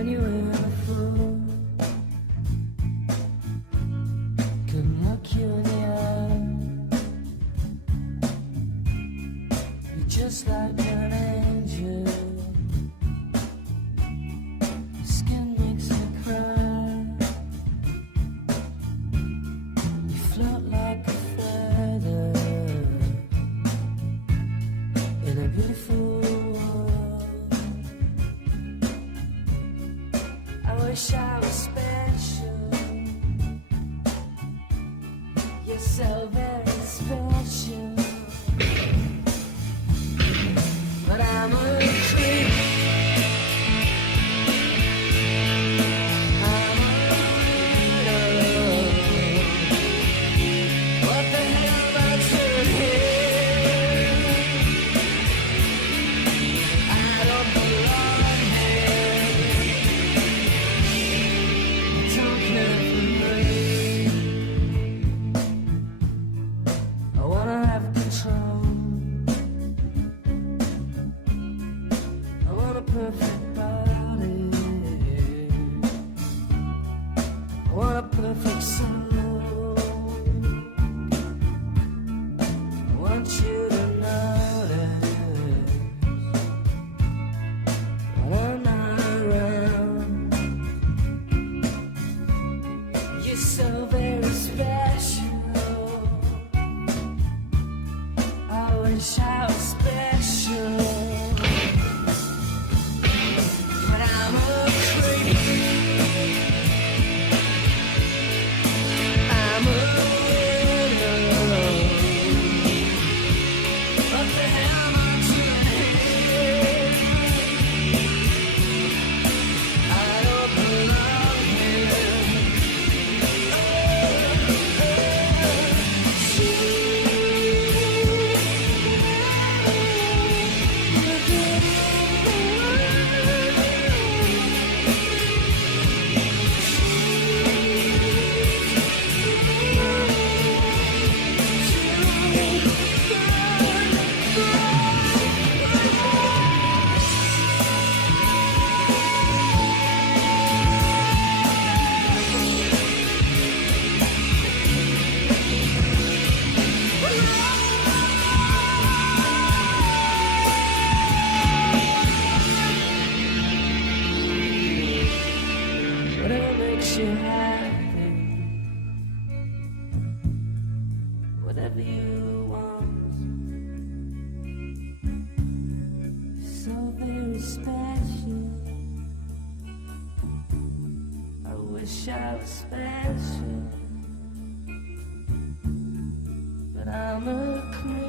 when you were a fool. Couldn't look you in the eye. You're just like an angel. Your skin makes me cry. You float like a feather in a beautiful world. I wish I was special. You're so very special. But I'm a creep. I'm a widow. What the hell am I doing here? I don't belong here. Don't care for me. I wanna have control. I want a perfect body. I want a perfect soul. I want you to notice when I'm not around. You're so very special. I wish I was special. But I'm a creep. I'm a widow. What the hell am I doing here? I don't belong here. Whatever makes you happy, whatever you want, so very special. I wish I was special, but I'm a creep.